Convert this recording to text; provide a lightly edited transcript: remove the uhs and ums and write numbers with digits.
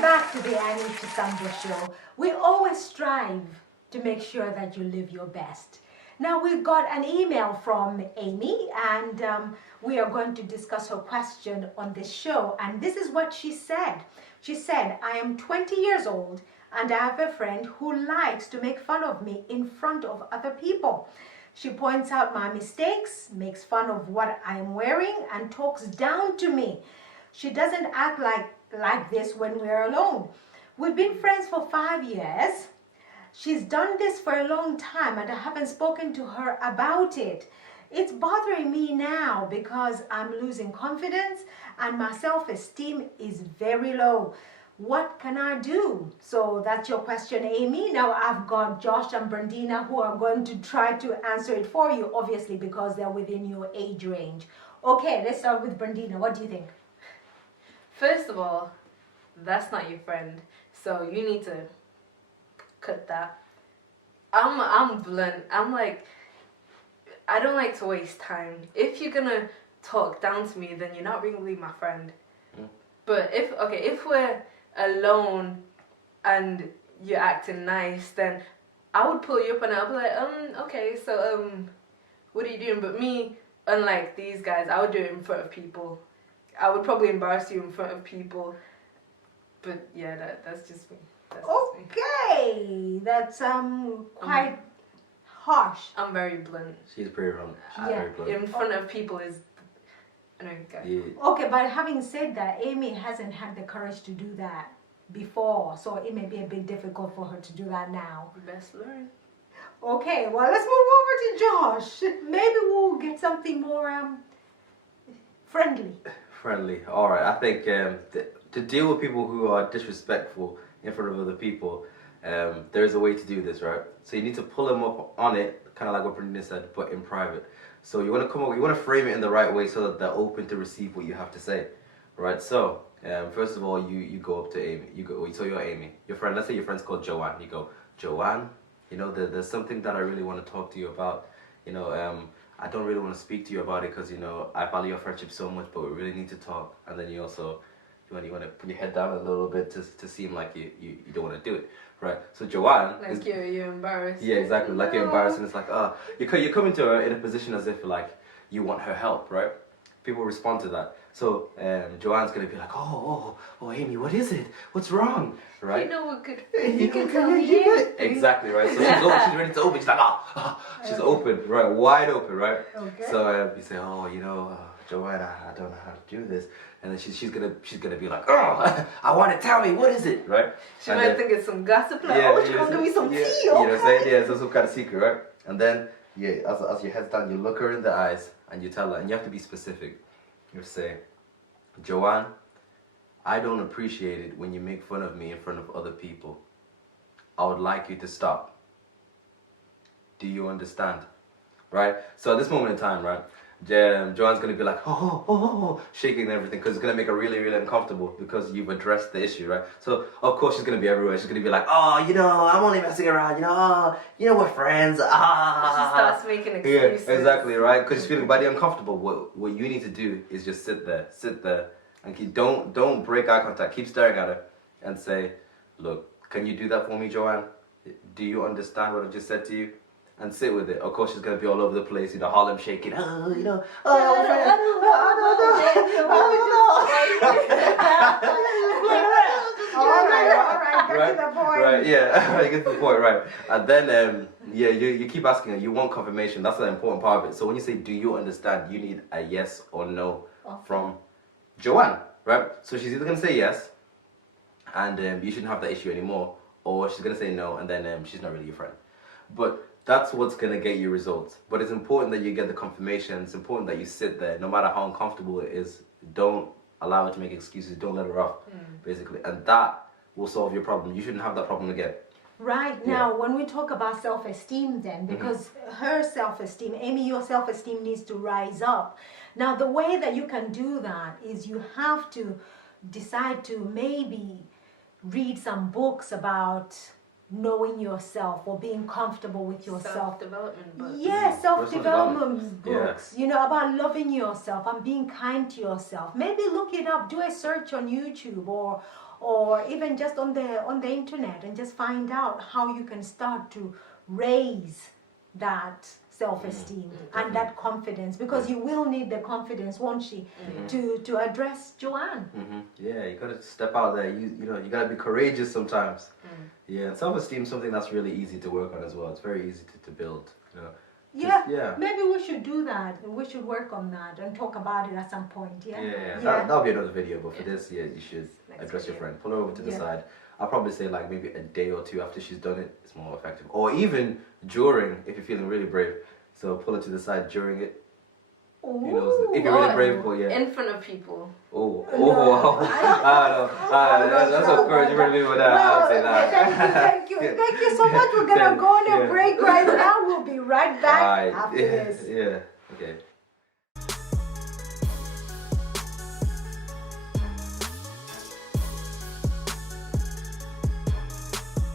Welcome back to the Chisambo show. We always strive to make sure that you live your best. Now we've got an email from Amy, and we are going to discuss her question on this show. And this is what she said. She said, I am 20 years old and I have a friend who likes to make fun of me in front of other people. She points out my mistakes, makes fun of what I am wearing, and talks down to me. She doesn't act like this when we're alone. We've been friends for 5 years. She's done this for a long time and I haven't spoken to her about it. It's bothering me now because I'm losing confidence and my self-esteem is very low. What can I do? So that's your question, Amy. Now I've got Josh and Brandina who are going to try to answer it for you, obviously because they're within your age range. Okay, let's start with Brandina. What do you think? First of all, that's not your friend, so you need to cut that. I'm blunt. I'm like, I don't like to waste time. If you're gonna talk down to me, then you're not really my friend. But if we're alone and you're acting nice, then I would pull you up and I'll be like, okay, so what are you doing? But me, unlike these guys, I would do it in front of people. I would probably embarrass you in front of people. But yeah, that's just me. Okay, that's quite harsh. I'm very blunt. She's pretty wrong. She's Yeah. very blunt. In front of people is, I know, guys. Yeah. Okay, but having said that, Amy hasn't had the courage to do that before, so it may be a bit difficult for her to do that now. Best learn. Okay, well, let's move over to Josh. Maybe we'll get something more friendly. Friendly. All right. I think to deal with people who are disrespectful in front of other people, there is a way to do this, right? So you need to pull them up on it, kind of like what Brandina said, but in private. So you want to you want to frame it in the right way so that they're open to receive what you have to say, right? So first of all, you go up to Amy. So you're Amy, your friend. Let's say your friend's called Joanne. You go, Joanne, you know, there's something that I really want to talk to you about. You know, I don't really want to speak to you about it because, you know, I value your friendship so much, but we really need to talk. And then you also, you want to put your head down a little bit to seem like you don't want to do it, right? So Joanne, Like you're embarrassed. yeah, exactly. Like you're embarrassed, and it's like, you're coming to her in a position as if like you want her help, right? People respond to that. So Joanne's gonna be like, oh, Amy, what is it? What's wrong, right? You know what good you can tell me. Exactly, right. So she's ready to open. She's like, she's open, right, wide open, right? Okay. So you say, Joanne, I don't know how to do this, and then she's gonna be like, I want it. Tell me, what is it, right? She might think it's some gossip, like, she gonna give me some tea, okay? You know what I'm saying? Yeah, so some kind of secret, right? And then, as your head's down, you look her in the eyes and you tell her, and you have to be specific. You say, Joanne, I don't appreciate it when you make fun of me in front of other people. I would like you to stop. Do you understand? Right? So at this moment in time, right, Joanne's going to be like, shaking and everything, because it's going to make her really, really uncomfortable because you've addressed the issue, right? So, of course, she's going to be everywhere. She's going to be like, I'm only messing around, we're friends. She starts making excuses. Yeah, exactly, right? Because she's feeling body uncomfortable. What you need to do is just sit there, and don't break eye contact. Keep staring at her and say, look, can you do that for me, Joanne? Do you understand what I just said to you? And sit with it. Of course, she's gonna be all over the place, Harlem shaking. Right, yeah, you get to the point, right? And then, you keep asking her. You want confirmation. That's the important part of it. So when you say, "Do you understand?" you need a yes or no from Joanne, right? So she's either gonna say yes, and you shouldn't have that issue anymore, or she's gonna say no, and then she's not really your friend. But that's what's going to get you results. But it's important that you get the confirmation. It's important that you sit there, no matter how uncomfortable it is. Don't allow her to make excuses. Don't let her off, basically. And that will solve your problem. You shouldn't have that problem again. Right. Now, when we talk about self-esteem then, because her self-esteem, Amy, your self-esteem needs to rise up. Now, the way that you can do that is you have to decide to maybe read some books about knowing yourself or being comfortable with yourself. Self-development books. Yeah, self-development Yeah. books, you know, about loving yourself and being kind to yourself. Maybe look it up, do a search on YouTube or even just on the internet and just find out how you can start to raise that self-esteem and that confidence, because you will need the confidence, won't she, to address Joanne. Yeah, you gotta step out there. You know, you gotta be courageous sometimes. Yeah, and self-esteem is something that's really easy to work on as well. It's very easy to build. You know. Yeah, maybe we should do that. We should work on that and talk about it at some point. Yeah. That'll be another video, but for this, yeah, you should Next address your video. friend. Pull her over to the side. I'll probably say like maybe a day or two after she's done it, it's more effective. Or even during, if you're feeling really brave. So pull her to the side during it. You know, if you're really brave, but yeah. In front of people. Wow. That's so encouraging for me with that. I'll say that. Thank you so much. We're gonna go on a break right now. We'll be right back after this. Yeah. Okay.